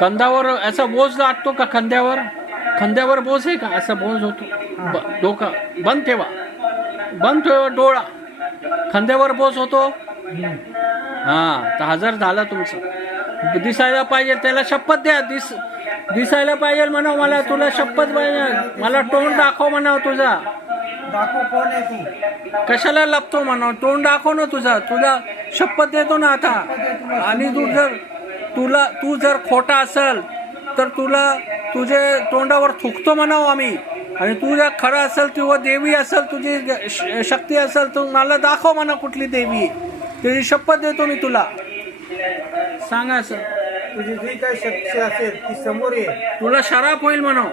कंधावर असा बोज लागतो का? खांद्यावर बोज आहे का? असा बोज होतो? डोका बंद ठेवा, बंद ठेवा डोळा. खांद्यावर बोज होतो. हा, तर हजर झाला तुमचं. दिसायला पाहिजे, त्याला शपथ द्या. दिसायला पाहिजे म्हणा मला, तुला शपथ पाहिजे. मला तोंड दाखव म्हणा तुझा. दाखव कोण आहे तू? कशाला लपतो म्हणा? तोंड दाखव ना तुझा शपथ देतो ना आता. आणि तू जर खोटा असेल तर तुझे तोंडावर थुकतो म्हणाव आम्ही. आणि तू जर खरं असेल किंवा देवी असेल, तुझी शक्ती असेल, तर मला दाखव म्हणा कुठली देवी. त्याची शपथ देतो मी तुला. सांगा असं. तुझी जी काही शक्ती असेल ती समोर ये. तुला शराप होईल म्हणाव.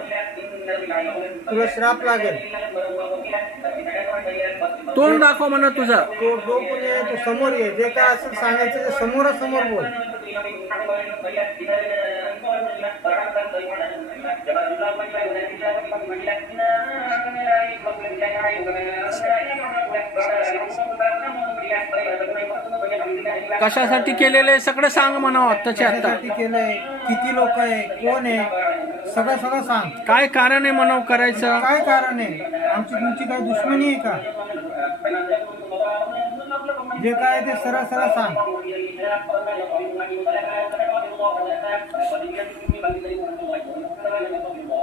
तुला श्राप लागेल. तोंड दाखव म्हणा तुझा. तो डोकून ये, तू समोर ये. जे काय असेल सांगायचं ते समोरासमोर बोल. कशासाठी केलेलं सगळं सांग म्हणावं. आत्ताच्या आत्ता कशासाठी केलंय, किती लोक आहे, कोण आहे, सगळं सांग. काय कारण आहे म्हणावं करायचं? काय कारण आहे? आमची तुमची काय दुश्मनी आहे का? जे काय ते सरळ सांग.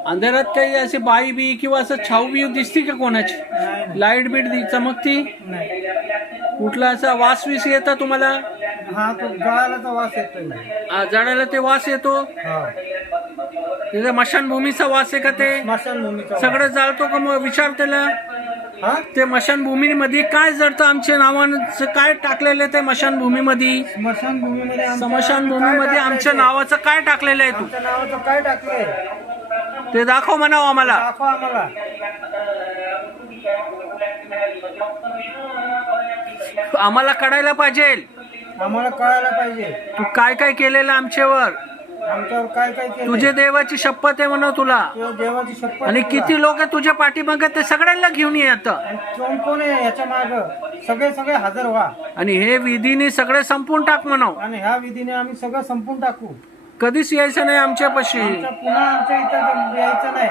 अंधारात काही असे बाई बी किंवा असं छाऊ बी दिसते का कोणाची? नाही. लाईट बीट चमकती? नाही. कुठला असा वास विस येता तुम्हाला? हा, तो जळायला वास येतोय. जळायला ते वास येतो? हा. तिथे मशानभूमीचा वास आहे का ते? स्मशानभूमीचा सगळं जाळतो का? मग विचार त्याला. ते मशानभूमीमध्ये काय जळतं? आमच्या नावानं काय टाकलेलं ते मशानभूमीमध्ये? स्मशानभूमीमध्ये आमच्या नावाचं काय टाकलेलं आहे? तू नावाचं काय टाकलंय ते दाखव म्हणावं आम्हाला. दाखव आम्हाला. आम्हाला कळायला पाहिजे. आम्हाला कळायला पाहिजे तू काय काय केलेलं आमच्यावर. काय केलं. तुझे देवाची शपथ आहे म्हणा तुला. देवाची शपथ. आणि किती लोक तुझ्या पाठीमागे, ते सगळ्यांना घेऊन ये आता. कोण आहे याच्या माग? सगळे हजर व्हा. आणि हे विधीने सगळे संपून टाक म्हणाव. आणि ह्या विधीने आम्ही सगळं संपून टाकू. कधीच यायचं नाही आमच्यापाशी. पुन्हा आमच्या इथं यायचं नाही.